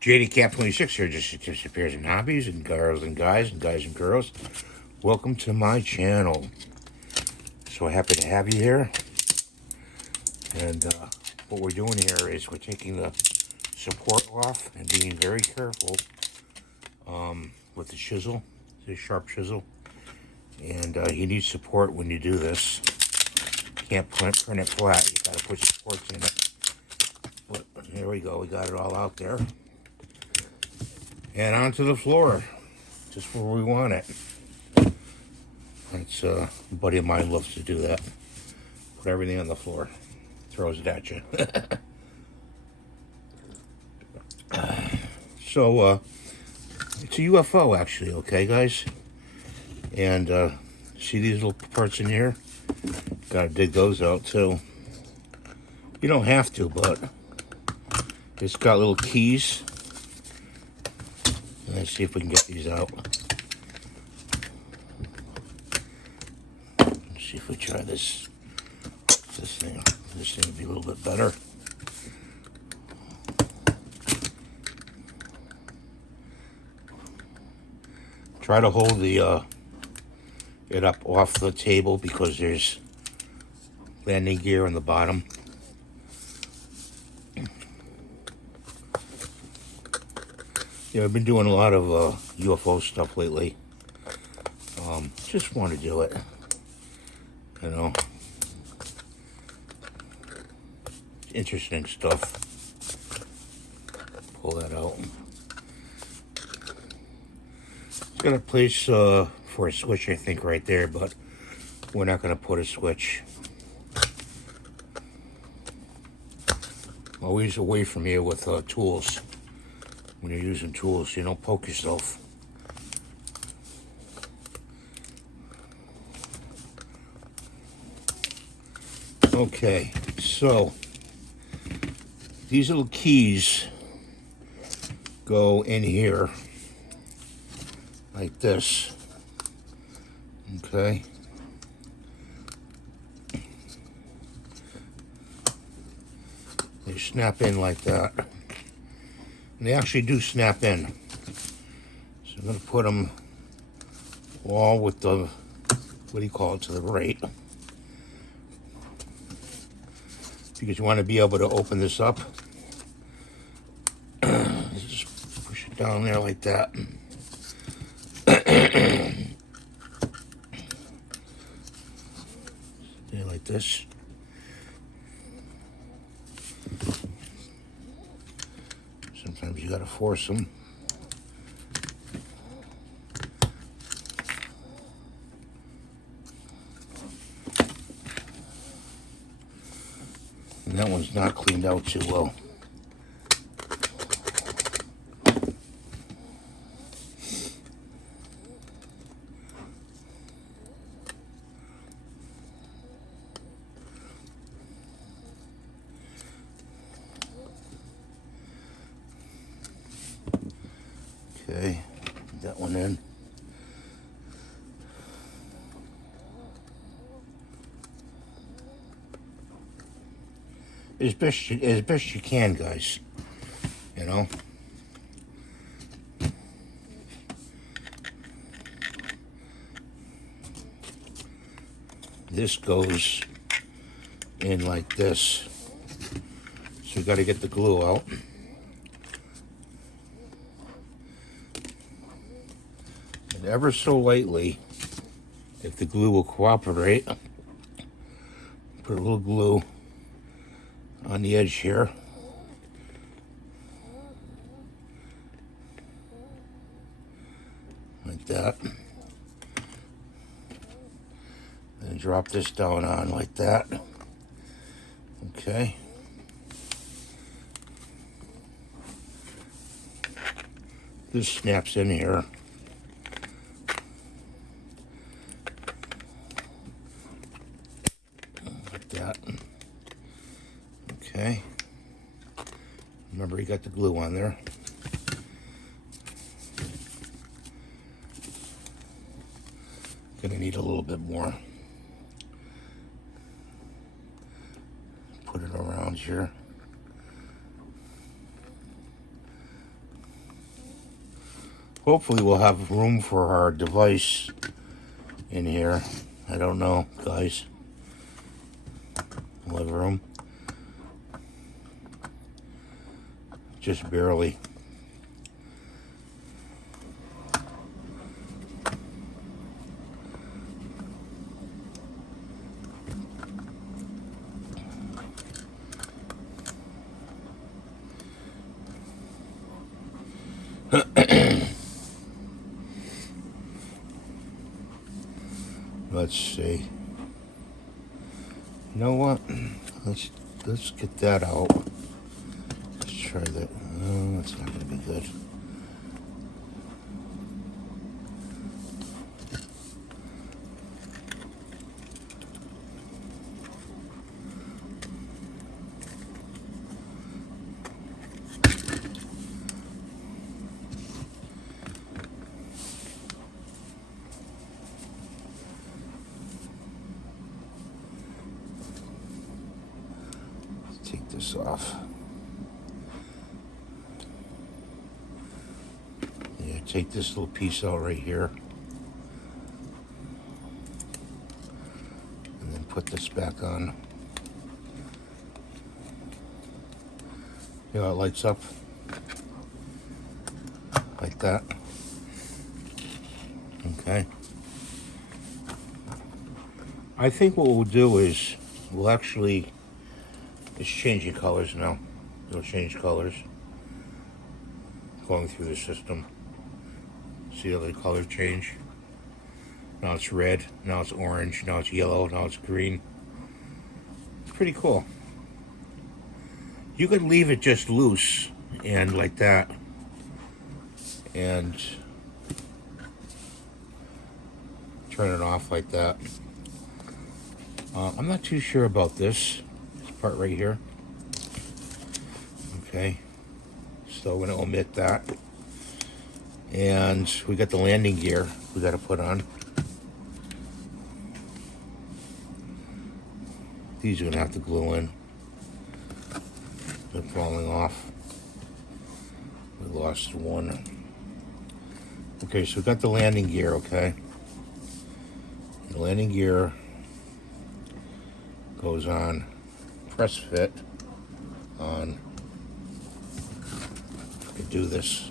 JD Cap 26 here, just disappears in hobbies and girls and guys and girls. Welcome to my channel. So happy to have you here. And what we're doing here is we're taking the support off and being very careful with the chisel, the sharp chisel. And you need support when you do this. You can't print it flat. You gotta put supports in it. But here we go. We got it all out there. And onto the floor, just where we want it. That's a buddy of mine loves to do that. Put everything on the floor, throws it at you. So it's a UFO actually, okay, guys? And see these little parts in here? Gotta dig those out too. You don't have to, but it's got little keys. Let's see if we can get these out. Let's see if we try this. This thing will be a little bit better. Try to hold the it up off the table because there's landing gear on the bottom. Yeah, I've been doing a lot of UFO stuff lately. Just want to do it, you know. Interesting stuff. Pull that out. It's got a place for a switch, I think, right there, but we're not going to put a switch. Always away from here with tools. When you're using tools, you don't poke yourself. Okay, so these little keys go in here like this. Okay. They snap in like that. And they actually do snap in. So I'm going to put them all with the, what do you call it, to the right. Because you want to be able to open this up. Just push it down there like that. There like this. Sometimes you gotta force them. And that one's not cleaned out too well. Okay, put that one in. As best you can, guys. You know. This goes in like this. So you got to get the glue out. And ever so lightly, if the glue will cooperate, put a little glue on the edge here. Like that. And drop this down on like that. Okay. This snaps in here. Like that. Okay. Remember, you got the glue on there. Gonna need a little bit more. Put it around here. Hopefully we'll have room for our device in here. I don't know, guys. We'll have room. Just barely. Let's see. You know what? Let's get that out. Let's try that. Oh, that's not gonna be good. Take this off. Yeah, take this little piece out right here. And then put this back on. You know, it lights up like that. Okay. I think what we'll do is we'll actually, it's changing colors now. It'll change colors going through the system. See how the colors change? Now it's red, now it's orange, now it's yellow, now it's green. It's pretty cool. You could leave it just loose and like that, and turn it off like that. I'm not too sure about this part right here. Okay, so we're gonna omit that. And we got the landing gear we got to put on. These are gonna have to glue in. They're falling off. We lost one. Okay, so we got the landing gear, okay? The landing gear goes on press fit on. I could do this.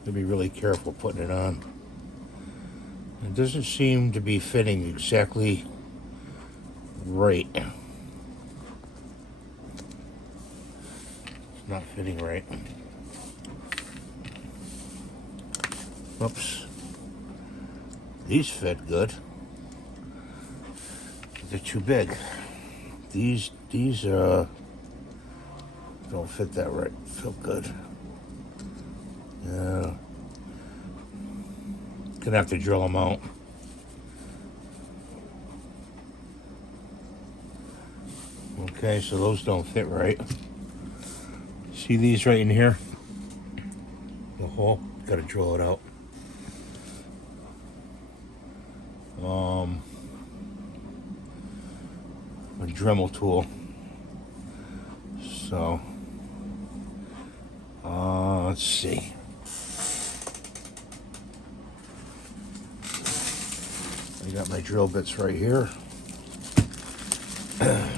Gotta be really careful putting it on. It doesn't seem to be fitting exactly right. It's not fitting right. Oops. These fit good. They're too big. These don't fit that right. Feel good. Yeah. Gonna have to drill them out. Okay, so those don't fit right. See these right in here? The hole? Gotta drill it out. A Dremel tool. So, let's see. I got my drill bits right here. Let's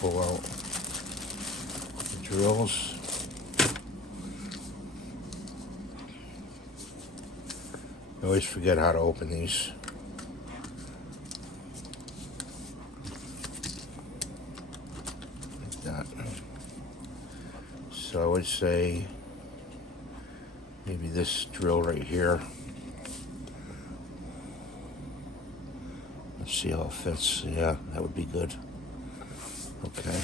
pull out the drills. I always forget how to open these. Like that. So I would say maybe this drill right here. Let's see how it fits. Yeah, that would be good. Okay.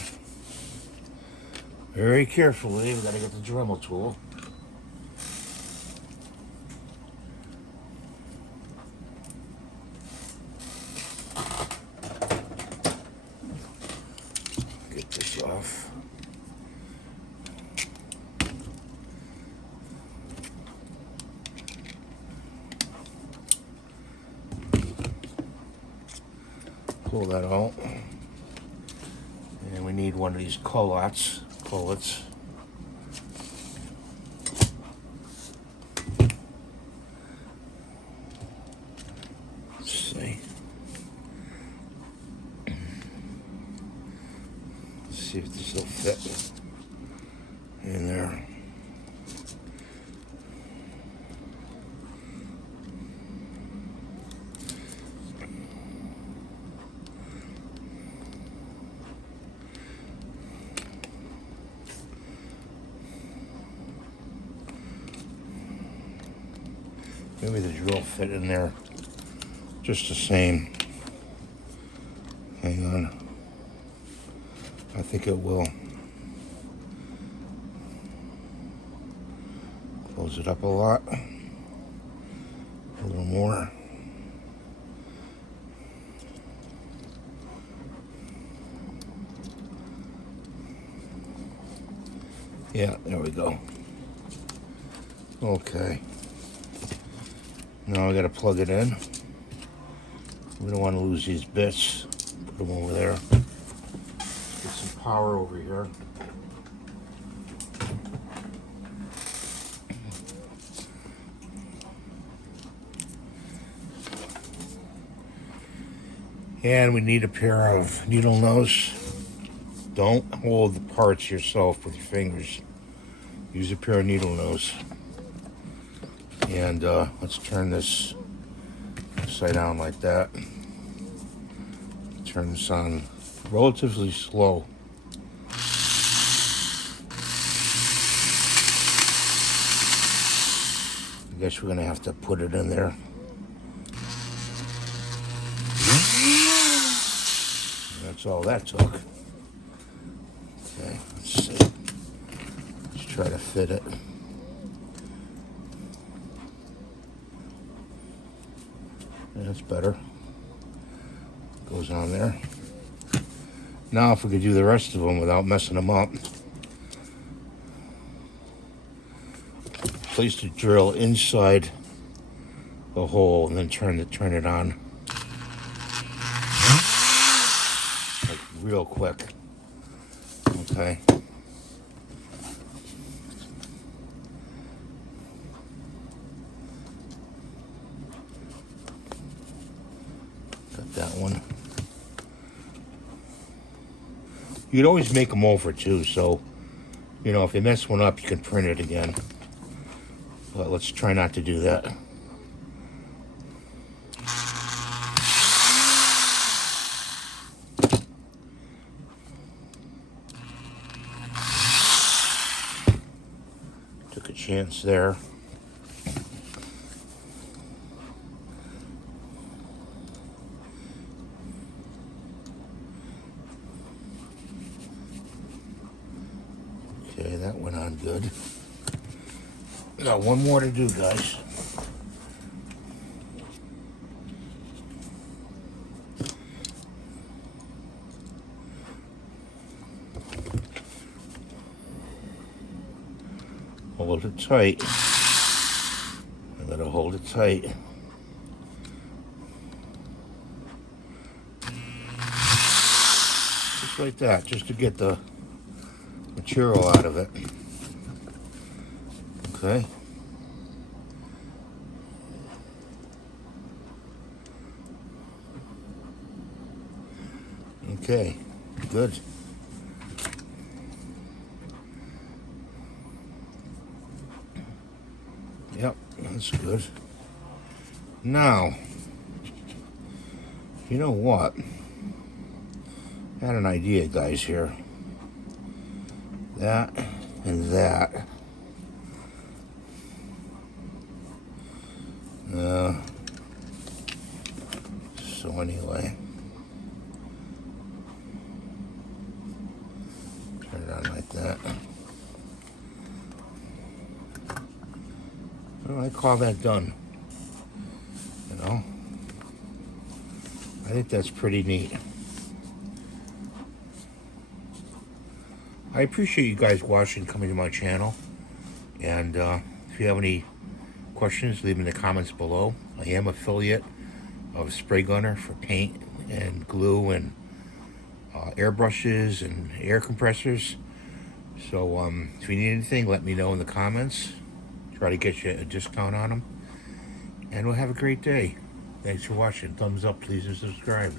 Very carefully, we gotta get the Dremel tool. Get this off. pull that out. And we need one of these pullets. Let's see. Let's see if this will fit in there. Maybe the drill fit in there just the same. Hang on. I think it will. Close it up a lot. A little more. Yeah, there we go. Okay. Now I gotta plug it in. We don't want to lose these bits. Put them over there. Let's get some power over here. And we need a pair of needle nose. Don't hold the parts yourself with your fingers. Use a pair of needle nose. And let's turn this upside down like that. Turn this on relatively slow. I guess we're gonna have to put it in there. That's all that took. Okay, let's see. Let's try to fit it. That's better. Goes on there. Now if we could do the rest of them without messing them up. Place the drill inside the hole and then turn it on. Like real quick. Okay. That one. You'd always make them over too, so you know if you mess one up you can print it again, but let's try not to do that. Took a chance there. Okay, that went on good. Got one more to do, guys. Hold it tight. I gotta hold it tight. Just like that, just to get the material out of it. Okay. Okay, good. Yep, that's good. Now, you know what? I had an idea, guys, here. That and that. So anyway, turn it on like that. Well, I call that done. You know, I think that's pretty neat. I appreciate you guys watching, coming to my channel, and if you have any questions, leave them in the comments below. I am affiliate of Spraygunner for paint and glue and airbrushes and air compressors. So if you need anything, let me know in the comments. Try to get you a discount on them. And we'll have a great day. Thanks for watching. Thumbs up, please, and subscribe.